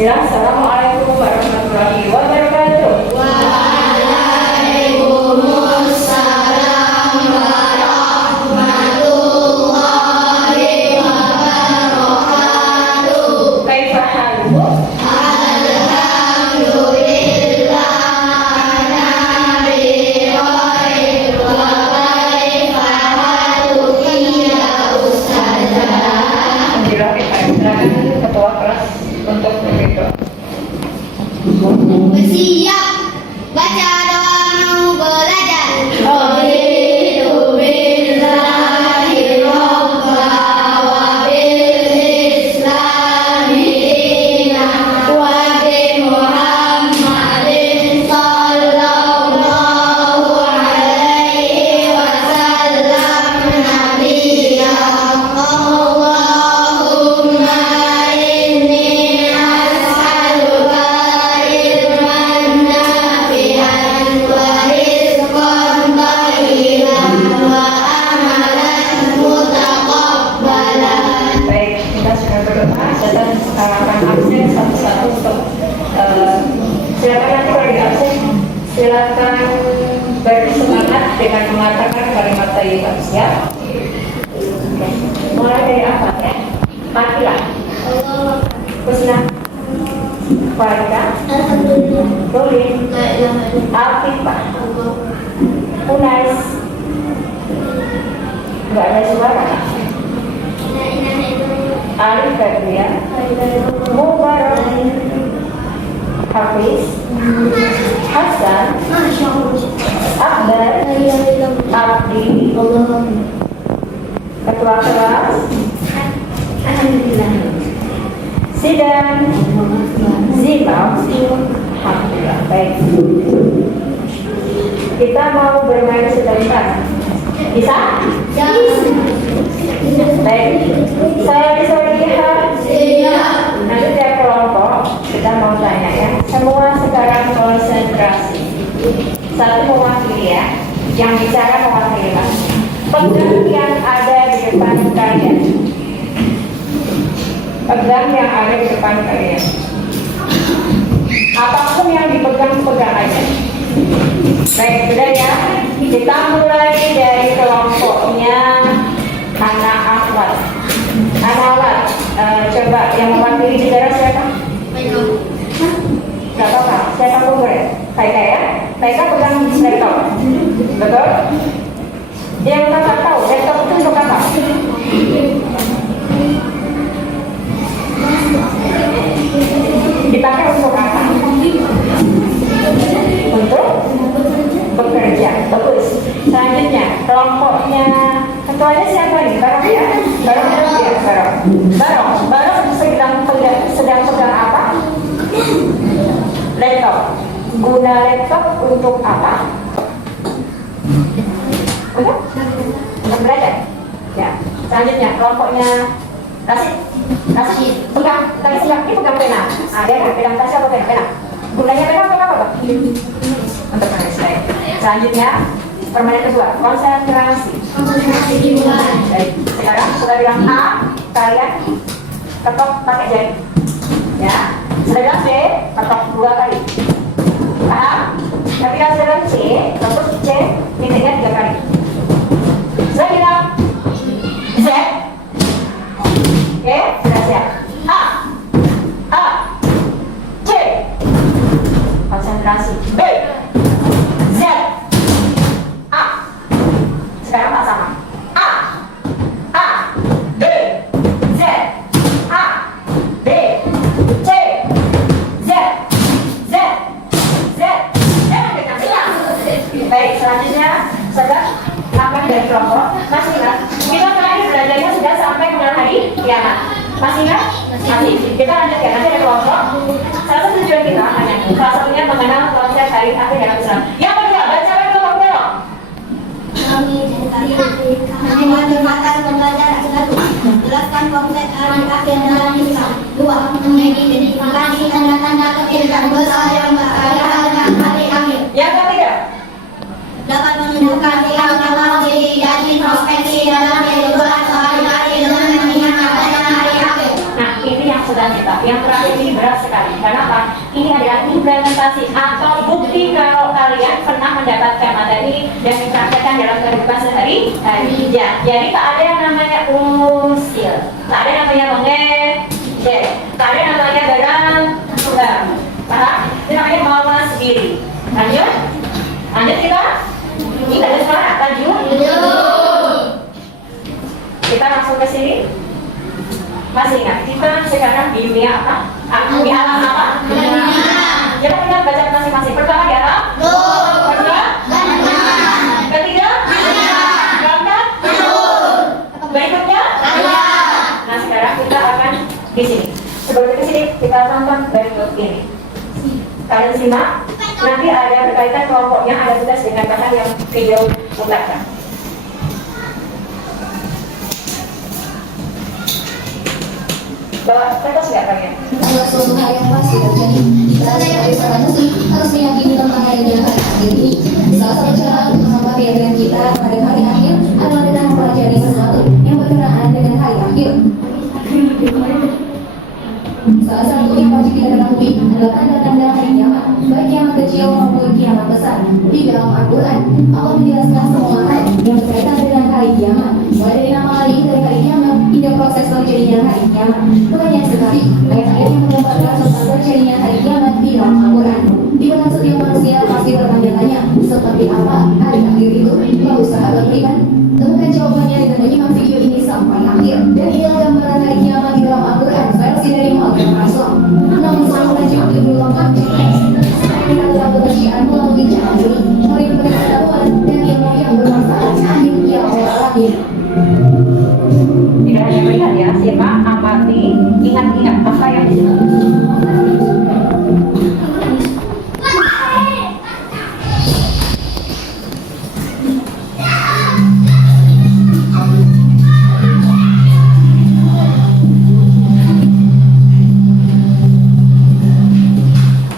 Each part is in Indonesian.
Bismillah. Assalamualaikum warahmatullahi wabarakatuh. Waalaikumsalam warahmatullahi wabarakatuh. Kaifa halukum? Alhamdulillah ana bi khair wa kaifa haluki ya ustazah. Alhamdulillah, silakan ketua kelas untuk berdoa. Bersiap baca doa mau belajar. Raditu billahi robba wa bil islami dinan wa bi Muhammadin sallallahu alaihi wasallam nabiyya. Allahumma inni as'aluka ilman nafi'an wa rizqan thayyiban wa amalan mutaqabbalan. Baik, kita sudah berdoa dan akan absen satu-satu untuk silakan nanti kalau di absen silakan bersemangat dengan mengatakan kalimat thayyibah. Siap? Oke. Mulai dari apa ya? Fatilah, Husna, Farida, Alhamdulillah. Rolin, La ilaha illallah. Afifah, Allah. Unais. Nggak ada suara. La ilaha illallah. Alif Febria, La ilaha illallah. Mubarak, Hafiz, Hasan, Masya Allah. Akbar, La ilaha illallah. Abdi, Allah. Ketua kelas, Alhamdulillah. Sidan, Zibam. Alhamdulillah. Baik. Kita mau bermain sebentar. Bisa? Baik. Saya bisa lihat. Siap. Nanti tiap kelompok kita mau tanya ya. Semua sekarang konsentrasi. Satu mewakili ya. Yang bicara mewakili Mas. Pegang yang ada di depan kalian. Pegang yang ada di depan kalian. Apapun yang dipegang, pegang aja. Baik, sudah ya. Kita mulai dari kelompoknya anak akhwat. Anak akhwat, coba yang mewakili negara siapa? Gak apa-apa, siapa pun boleh. Kaika ya. Kaika pegang laptop. Betul? Yang kakak tahu, laptop itu untuk apa? Dipakai untuk apa? Untuk bekerja. Bagus. Selanjutnya, kelompoknya ketuanya siapa nih? Barok ya? Barok ya? Barok. Barok sedang pegang apa? Laptop. Guna laptop untuk apa? Untuk belajar. Ya. Selanjutnya, kelompoknya Kasih pegang, ini pegang pena. Dia pegang tas atau pena? Gunanya pena untuk apa, Pak? Untuk menulis. Selanjutnya, permainan kedua, konsentrasi. Baik. Sekarang sudah bilang A, kalian ketok pakai jari. Ya. Sudah bilang B, ketok 2 kali. Paham? Tapi kalau sudah bilang C, ketok C, titiknya 3 kali. Sudah bilang Z. Oke, sudah siap. A, C, konsentrasi. B, Z, A. Sekarang tak sama. A, B, Z, A, B, C, Z, Z, Z. Jangan dekat. Baik, selanjutnya sudah akan dari kelompok. Masih ingat? Kita terakhir belajarnya sudah sampai dengan hari kiamat. Masih ingat? Masih. Kita lanjut ya. Nanti ada kelompok. Salah satu tujuan kita hanya salah satunya mengenal konsep hari akhir dalam Islam. Yang kedua, baca kelompok belok. Kami mencermatan pembelajaran satu, jelaskan konsep hari akhir dalam Islam. 2, mengidentifikasi tanda-tanda kecil dan besar yang berkaitan dengan hari akhir. Yang ketiga, Dapat menunjukkan siang diri dan introspeksi dalam kehidupan sehari-hari dengan mengingat adanya hari akhir. nah ini yang sudah kita. Yang terakhir ini berat sekali. ini adalah implementasi atau bukti kalau kalian pernah mendapatkan materi dan dipraktekkan dalam kehidupan sehari-hari. Ya, jadi tak ada yang namanya usil, tak ada yang namanya mengejek, tak ada yang namanya berantem. Paham? Itu namanya mawas diri. Lanjut? Lanjut kita? Ini ada suara, lanjut? Kita langsung ke sini. Masih ingat, kita sekarang di dunia apa? Di alam apa? Coba kita baca masing-masing. Pertama di alam? Kedua? Ketiga? Keempat? Berikutnya? Nah sekarang kita akan di sini. Sebelum ke sini kita tonton berikut ini. Kalian simak. Nanti ada berkaitan kelompoknya, ada tugas dengan bahan yang video belakang. Bawa kertas nggak kalian? Adalah suatu hal yang pasti terjadi. Kita sebagai seorang muslim harus meyakini tentang adanya hari akhir ini. Salah satu cara untuk menambah keyakinan kita pada hari akhir adalah dengan mempelajari sesuatu yang berkenaan dengan hari akhir. Salah satu yang wajib kita ketahui adalah tanda-tanda hari kiamat, baik kiamat kecil maupun kiamat besar. Di dalam Al-Quran, Allah menjelaskan semua hal yang berkaitan dengan hari kiamat, mulai dari nama hari dari hari kiamat hingga proses terjadinya hari kiamat. Banyak sekali ayat-ayat yang menggambarkan tentang terjadinya hari kiamat di dalam Al-Quran. Di mana setiap manusia pasti bertanya-tanya seperti apa hari akhir itu. Lalu sahabat beriman, temukan jawabannya dengan menyimak video ini sampai akhir. Dan inilah gambaran hari kiamat di dalam Al-Quran versi dari Muhammad Rasul. Namun selalu wajib untuk lengkap kita dalam pengajian melalui channel ini. Mari pengetahuan dan ilmu yang bermanfaat. Amin ya Allah alamin. Tidak hanya melihat ya, simak, amati, ingat-ingat apa yang disebut.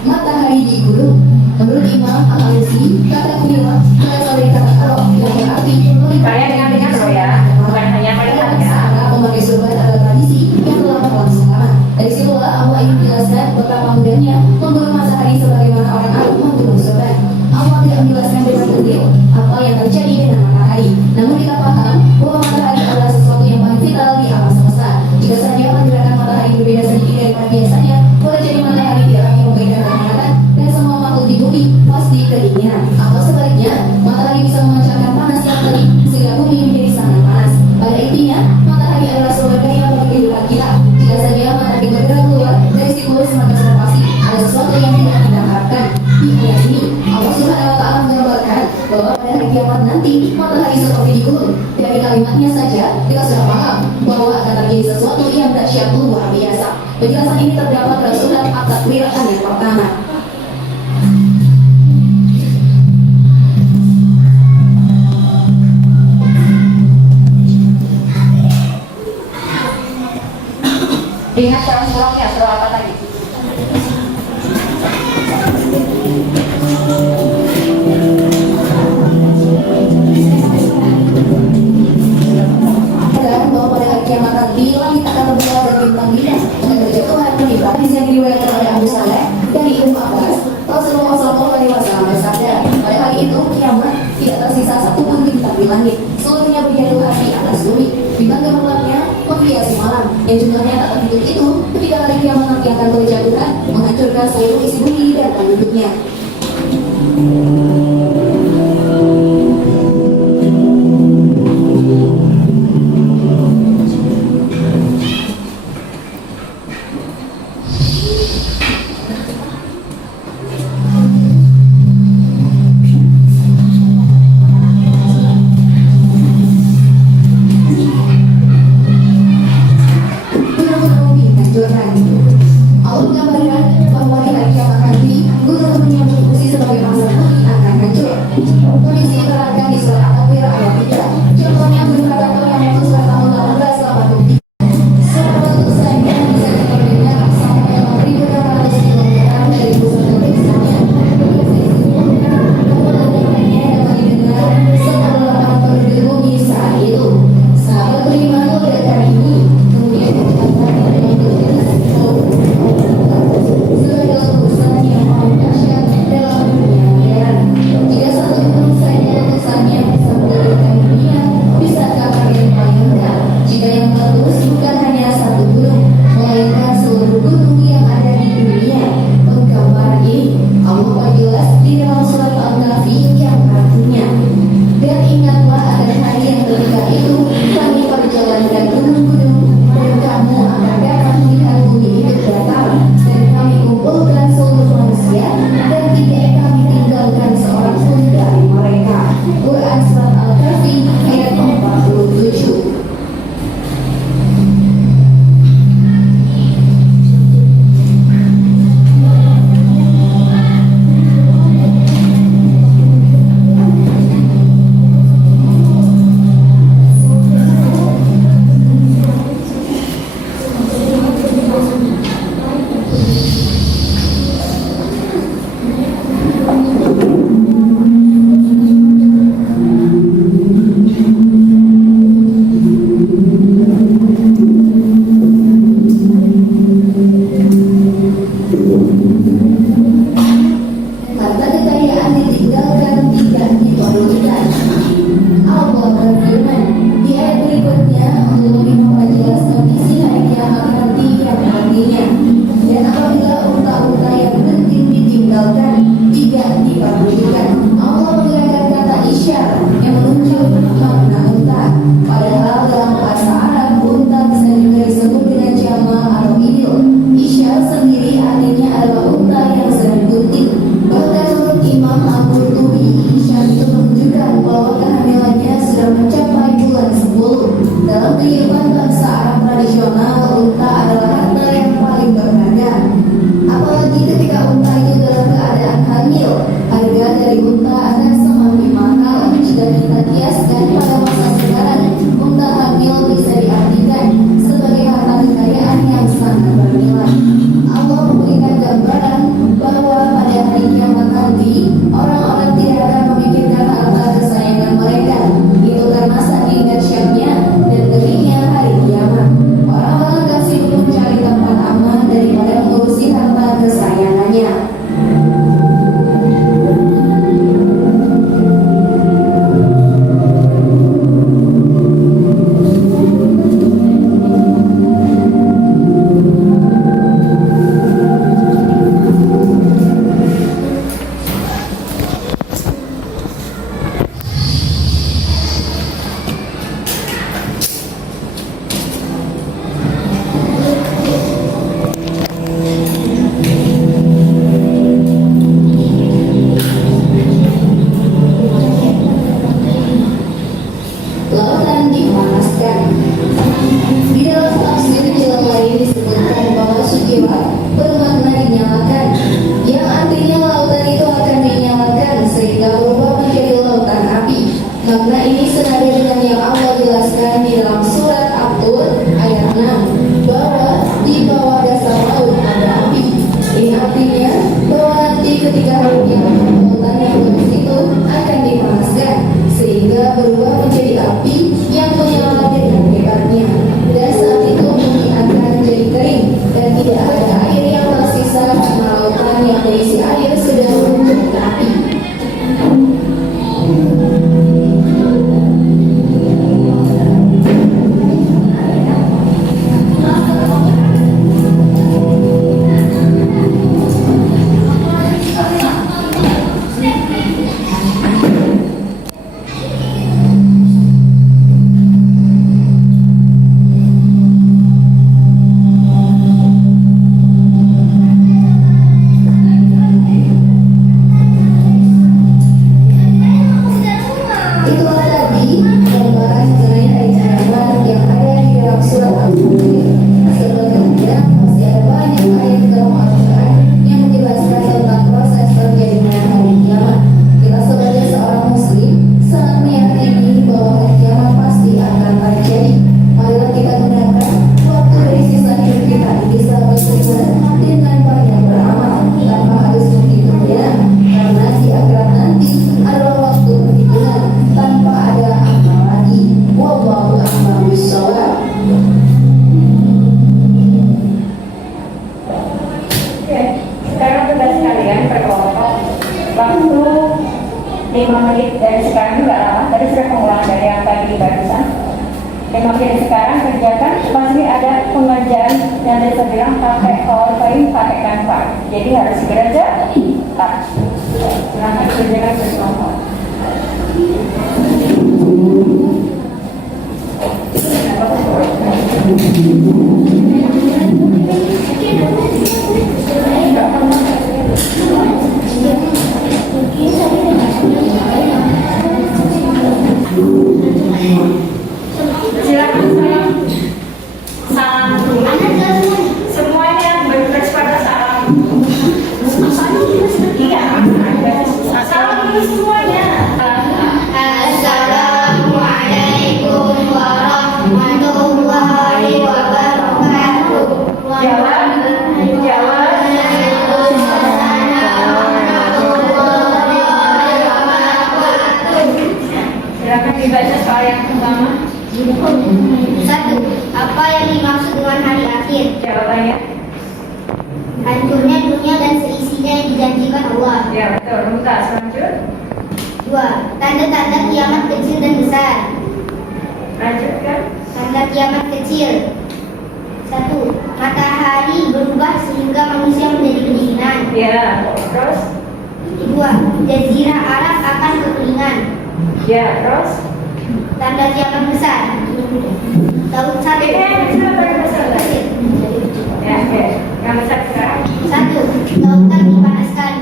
Matahari di guru. Menurut Imam Al-Alusi, kata kuliah berasal dari kata arok yang berarti Kalian dengar-dengar loh ya, bukan hanya melihat ya. memakai surban adalah tradisi yang telah berlangsung lama. Dari situlah Allah ingin menjelaskan betapa mudahnya memburu matahari sebagaimana orang Arab memburu surban. Allah tidak menjelaskan dengan detail apa yang terjadi dengan matahari. Namun kita paham bahwa matahari adalah sesuatu yang paling vital di alam semesta. Jika saja pergerakan matahari berbeda sedikit daripada biasanya, boleh jadi matahari tidak akan memberikan kehangatan dan semua makhluk di bumi pasti kedinginan. Atau sebaliknya, matahari bisa memancarkan panas yang terik sehingga bumi menjadi sangat panas. Pada intinya, matahari adalah sumber daya bagi kehidupan kita. Jika saja matahari bergerak keluar dari siklus konservasi, ada sesuatu yang tidak kita harapkan. Di ayat ini, Allah Subhanahu wa Ta'ala menggambarkan bahwa pada hari kiamat nanti matahari seperti digulung. Dari kalimatnya saja kita sudah paham bahwa akan terjadi sesuatu yang dahsyat luar biasa. Penjelasan ini terdapat dalam surat At-Takwir ayat pertama. Ingat surah-surahnya, surah apa tadi? Bahwa pada hari kiamat nanti langit akan terbelah dan bintang-bintang dengan berjatuhan menimpa. Hadis yang diriwayatkan oleh Abu Saleh dari Ibnu Abbas, Rasulullah SAW bersabda, pada hari itu kiamat tidak tersisa satupun bintang di langit, seluruhnya berjatuhan di atas bumi. Bintang gemerlapnya menghiasi malam, yang jumlahnya tak terhitung itu. Ketika hari kiamat nanti akan berjatuhan, menghancurkan seluruh isi bumi dan penduduknya. Allah menggambarkan bahwa di hari kiamat nanti gunung menyambut kursi sebagai masa bumi Jadi harus segera cepat. Silakan kerjakan bersama. Silakan salam dulu. Semuanya berbaris pada salam. Iya, salam dulu semuanya. Assalamualaikum warahmatullahi wabarakatuh. Jawab, jawab. Silakan dibaca soal yang pertama. Satu, apa yang dimaksud dengan hari akhir? Jawabannya. Hancurnya dunia dan seisinya yang dijanjikan Allah. Ya betul. Mumtaz, lanjut. Dua, tanda-tanda kiamat kecil dan besar. Lanjutkan. Tanda kiamat kecil. Satu, matahari berubah sehingga manusia menjadi kedinginan. Ya, terus. Dua, jazirah Arab akan kekeringan. Ya, terus. Tanda kiamat besar. Laut satu. Yang besar lagi. Ya, oke. Yang besar sekarang. Satu, lautan dipanaskan.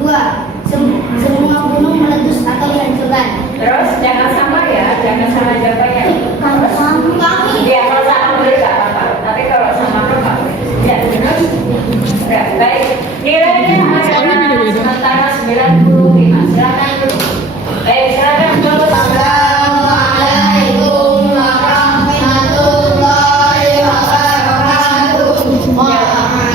Dua, semua gunung meletus atau dihancurkan. Terus jangan sama ya, jangan sama jawabannya. Ya, kalau sama boleh nggak apa-apa. Tapi kalau sama apa? Ya, terus. Ya, baik. Nilainya adalah sementara 95. Silakan dulu. Baik, silakan dulu. Assalamualaikum warahmatullahi wabarakatuh.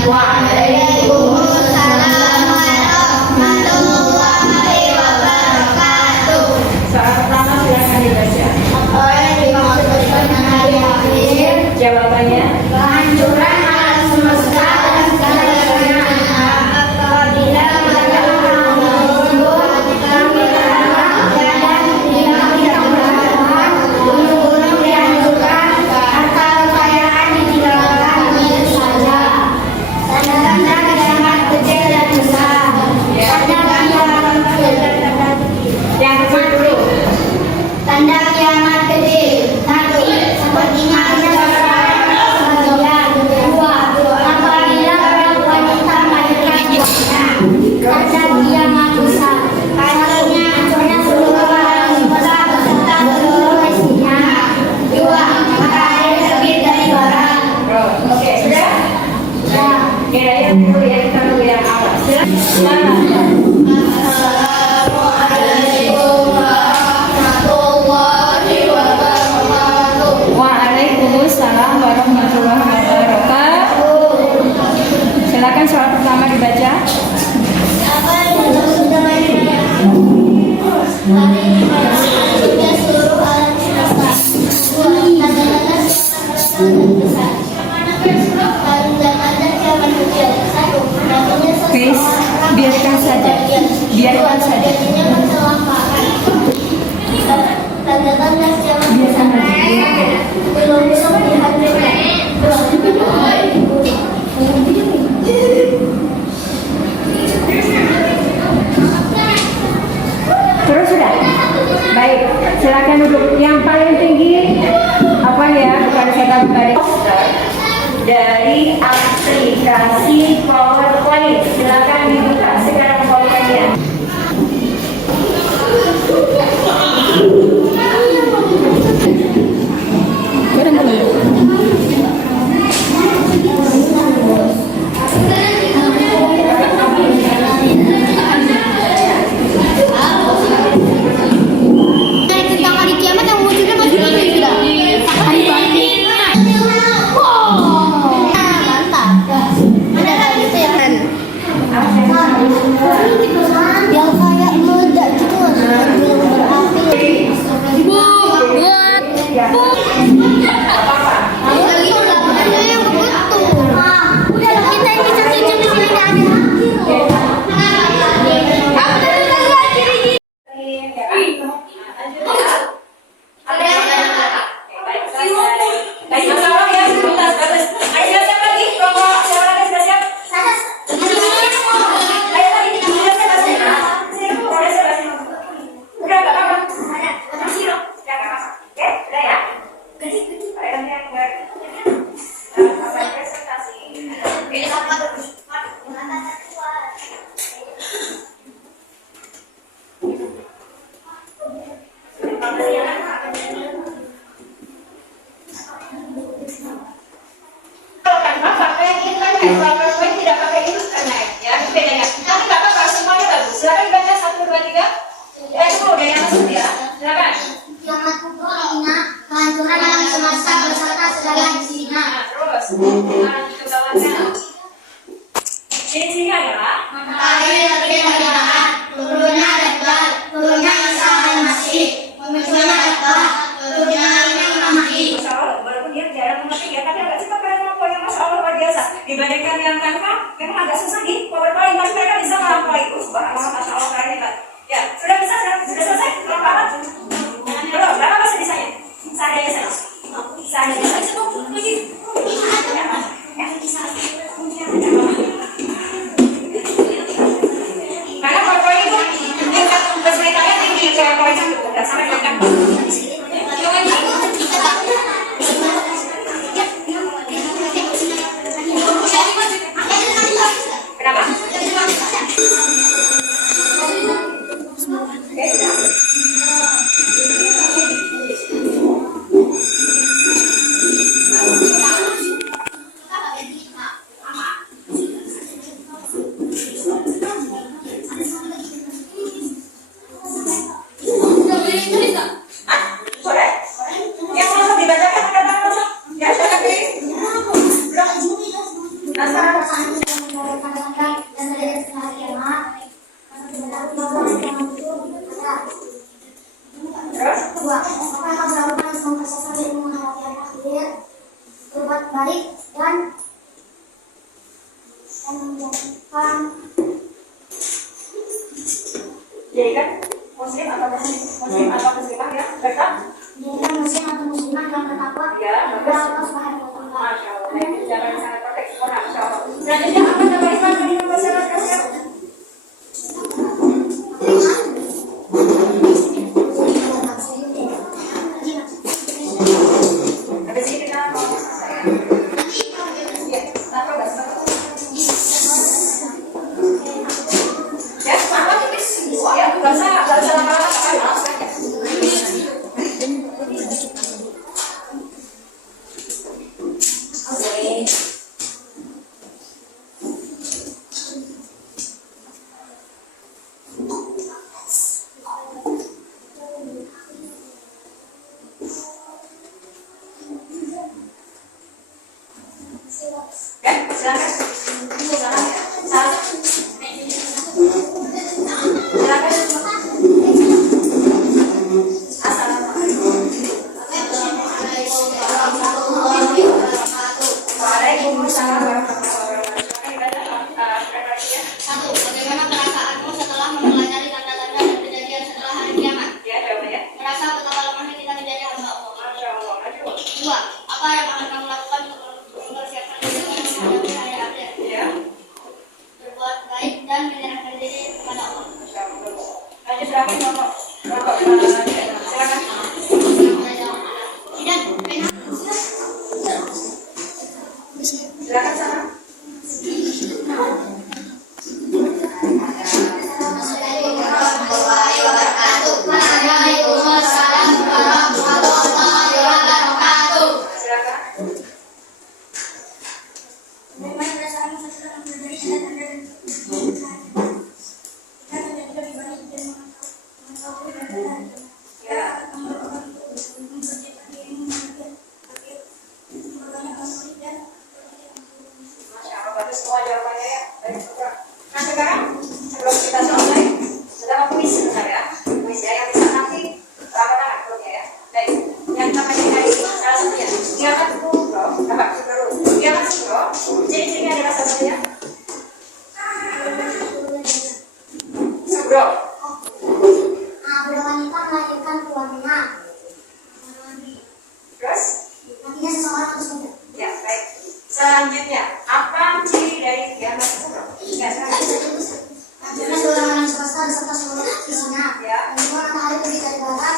Waalaikumsalam warahmatullahi wabarakatuh. Soal pertama silakan dibaca. Apa yang dimaksud dengan hari akhir? Jawabannya. Kehancuran alam semesta dan segalanya apabila matahari runtuh, kami tanah dan tidak bertahan, gunung-gunung dihancurkan, harta kekayaan ditinggalkan begitu saja. Tanda-tanda kiamat kecil dan besar. Tanda kiamat kecil dan besar. Yang kecil dulu. Tanda kiamat kecil. Satu, sepertinya sebagian. Dua, apabila orang wanita melahirkan buahnya. Tanda kiamat besar. Hancurnya seluruh alam semesta beserta seluruh isinya. Dua, matahari terbit dari barat. Oke, sudah? Ya. Nilainya dulu ya, kita dulu yang awal. Silakan. Assalamualaikum warahmatullahi wabarakatuh. Waalaikumsalam warahmatullahi wabarakatuh. Silakan soal pertama dibaca. Apa yang dimaksud dengan hari akhir? Hari ini hancurnya seluruh alam semesta. Dua, tanda-tanda kiamat kecil dan besar. Tanda-tanda kiamat kecil. Satu, jatuhnya Guys, seseorang biarkan saja. Biarkan Dua, saja. terjadinya kecelakaan. Tanda-tanda kiamat Biarkan besar. saja. Gunung-gunung dihancurkan. Terus sudah? Baik, silakan duduk. Yang paling tinggi apa ya? Bukan saya garis. Dari aplikasi PowerPoint. Silakan dibuka sekarang PowerPoint-nya. Tentang hari kiamat yang munculnya masih ini sudah. Hari banding. Wow. Mantap. Ada lagi tuh ya. kalau PowerPoint tidak pakai ini karena ya itu bedanya. Tapi nggak apa-apa, semuanya bagus. Silakan dibaca 1, 2, 3. Itu udah yang masuk ya. Silakan. Kiamat kubur ina kehancuran alam semesta beserta segala isinya. Nah, terus lanjut ke bawahnya. Isinya adalah Matahari terbit dari barat, turunnya Dajjal, turunnya Isa al-Masih, munculnya Dajjal, turunnya Imam Mahdi. Masya Allah, walaupun dia jarang mengerti ya, tapi agak cepat karena kemampuannya Masya Allah luar biasa. Dibandingkan yang tanpa, memang agak susah di PowerPoint, tapi mereka bisa melampaui. Subhanallah, Masya Allah, keren hebat. Ya, sudah bisa, sudah selesai? Belum apa? Belum, berapa bahasa bisanya? Seadanya saja. Seadanya saja. Karena PowerPoint itu tingkat kesulitannya tinggi, PowerPoint itu udah sampai belakang. Kenapa? Boleh? Yang masuk dibacakan kata masuk. Ya, silakan pilih. Terus? Berbuat baik dan menjadikan Jadi kan muslim atau muslimah ya, berkah. menjadikan muslim atau muslimah yang bertakwa Ya, kepada bagus. Allah Subhanahu wa Ta'ala. Masya Allah, ini jalan yang sangat perfect. Masya Allah. Selanjutnya apa nama iman dari masyarakat? Habis ini kita mau ya, taruh bahasa. Ya, sama tipis. Oh ya, nggak usah lama-lama, pakai mouse aja. Oke. Ya, silakan. Silakan ya. Silakan. Assalamualaikum. Waalaikumsalam warahmatullahi wabarakatuh. Satu, bagaimana perasaanmu setelah mempelajari tanda-tanda dan kejadian setelah hari kiamat? Ya, jawabannya. Merasa betapa lemahnya kita menjadi hamba Allah. Masya Allah. Maju. Dua, apa yang akan kamu lakukan untuk mempersiapkan diri menghadapi hari akhir? Ya. Berbuat baik dan menyerahkan diri kepada Allah. Masya Allah. Lanjut silakan Bapak. Bapak, silakan. Tidak, benar. Silakan sana. Assalamualaikum warahmatullahi wabarakatuh. Waalaikumsalam warahmatullahi wabarakatuh. Silakan. Bagaimana perasaanmu setelah mempelajari tanda-tanda dan kejadian? Kita menjadi lebih baik dan mengetahui kebenaran. Ya. Kamu berkorban untuk mempersiapkan diri menghadapi akhir. Berbanyak amal dan Masya Allah, bagus semua jawabannya ya. Baik, Bapak. Nah sekarang sebelum kita selesai, sudah mau kuis sebentar ya. Kuis ya, yang bisa nanti angkat tangan grupnya ya. Baik, yang namanya tadi salah satunya. Dia akan sugro, apa sugro? Dia akan sugro. Ciri-cirinya adalah salah satunya sugro. ada wanita melahirkan keluarga. Terus, Nantinya seseorang harus muda. ya baik. Selanjutnya, apa ciri dari kiamat sugro? Ya, silakan. Hancurnya seluruh alam semesta beserta seluruh isinya. Ya. Yang kedua, matahari terbit dari barat.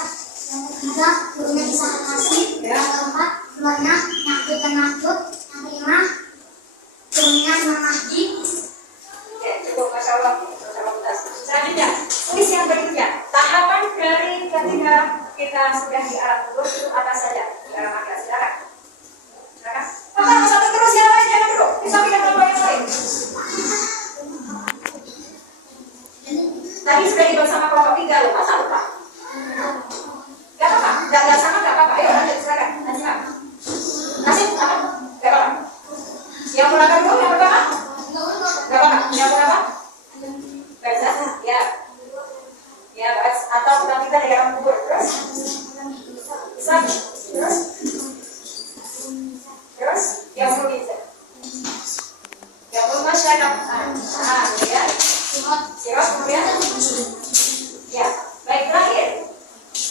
Yang ketiga, turunnya Isa al-Masih. Ya. Yang keempat, keluarnya Ya'juj dan Ma'juj. Yang kelima, turunnya Imam Mahdi. Ya, cukup, Masya Allah. Selanjutnya, kuis yang berikutnya. Tahapan dari ketika kita sudah di alam kubur itu apa saja? Di alam akhirat, silakan. Silakan. Bapak, satu terus yang lain jangan dulu. Bisa pindah ke yang Yang mulakan dulu, yang pertama? Berapa? Yang berapa? Baca, ya. Ya, atau kita dari yang kubur terus? Bisa? Terus? Yang belum bisa? Yang belum masih ada? Kemudian? Sirop, kemudian? Ya, baik, terakhir.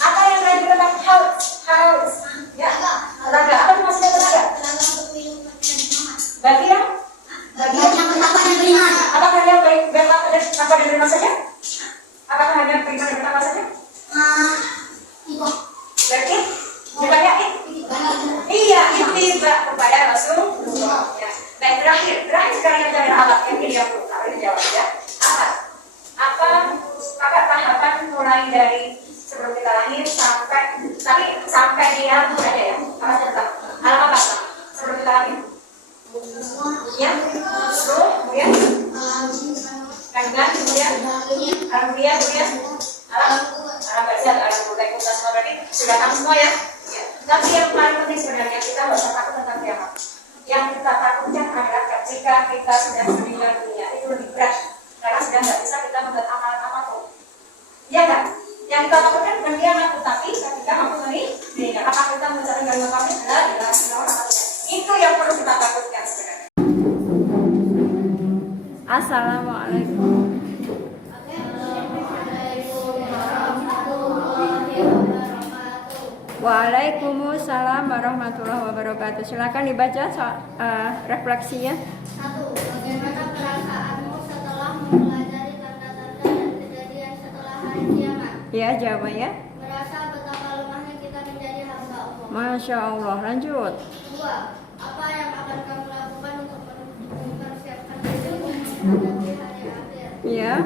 Apa yang terakhir tentang haus? Ya, tenaga. Apa itu maksudnya tenaga? Bagi yang? Apakah hanya tanpa diberi saja? Apakah hanya beriman dan bertakwa saja? Berarti bukannya iya, ittiba kepada Rasulullah. Ya. Baik, terakhir sekarang yang dari alat yang ini yang harus dijawab ya. Apa tahapan mulai dari sebelum kita lahir sampai dia aja ya? Apa cerita? Alam apa? Sebelum kita lahir? Ya, ruh, kemudian kandungan, kemudian alhamdulillah, kemudian alam barzah, alam buka kita semua berarti sudah tahu semua ya. Tapi yang paling penting sebenarnya kita nggak usah takut tentang kiamat. Yang kita takutkan adalah ketika kita sudah meninggal dunia, itu lebih berat karena sudah nggak bisa kita membuat amalan apapun. Ya kan? Yang kita takutkan bukan kiamat, tetapi ketika mampu meninggal. Apakah kita mengucapkan kalimat kami? Itu yang perlu kita takutkan sebenarnya. Assalamualaikum. Waalaikumsalam warahmatullahi wabarakatuh. Silakan dibaca refleksinya. 1. Bagaimana perasaanmu setelah mempelajari tanda-tanda dan kejadian setelah hari kiamat? Ya, jawabannya. Merasa betapa lemahnya kita menjadi hamba Allah. Masya Allah. Lanjut. 2. Apa yang akan kamu lakukan untuk mempersiapkan diri menghadapi hari akhir? Ya.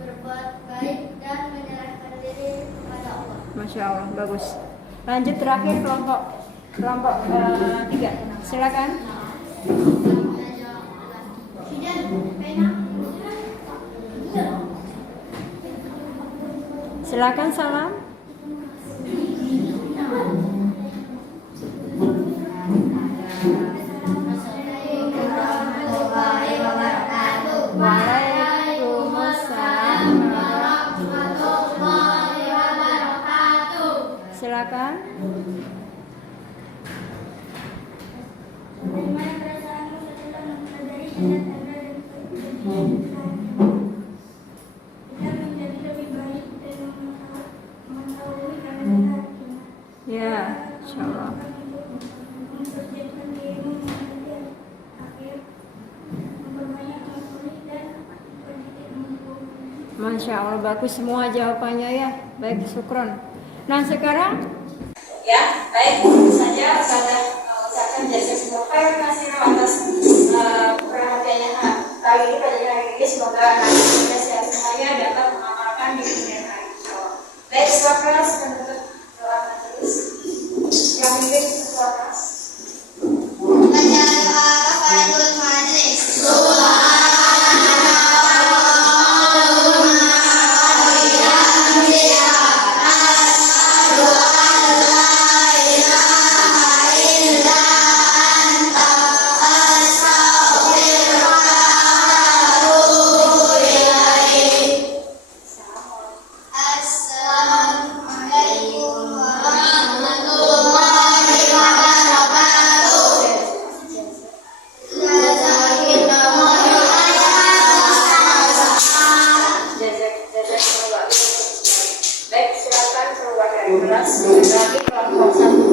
Berbuat baik dan menyerahkan diri kepada Allah. Masya Allah. Bagus. Lanjut terakhir kelompok 3. Silakan. Silakan salam. Waalaikumsalam warahmatullahi wabarakatuh. Silakan. Bagaimana perasaanmu setelah mempelajari tanda-tanda dan kejadian kita menjadi lebih baik dan mengetahui tanda-tanda Ya, insya Allah. mempersiapkan dirimu menghadapi akhir, memperbanyak mengulik dan berpikir mengukur. Masya Allah, bagus semua jawabannya ya. Baik, syukron. Nah sekarang Ya, baik, tentu saja saya ucapkan jazakumullah khairan katsiran atas perhatiannya kali ini pada hari ini. Semoga nanti kita semuanya dapat mengamalkan di kemudian hari. Baik, suara keras menutup doa majelis. Yang milik suara keras. Baca doa kafaratul majlis. Assalamualaikum warahmatullahi wabarakatuh. Jazakumullah. Baik, silakan keluar dari kelas. Lagi kelompok 1.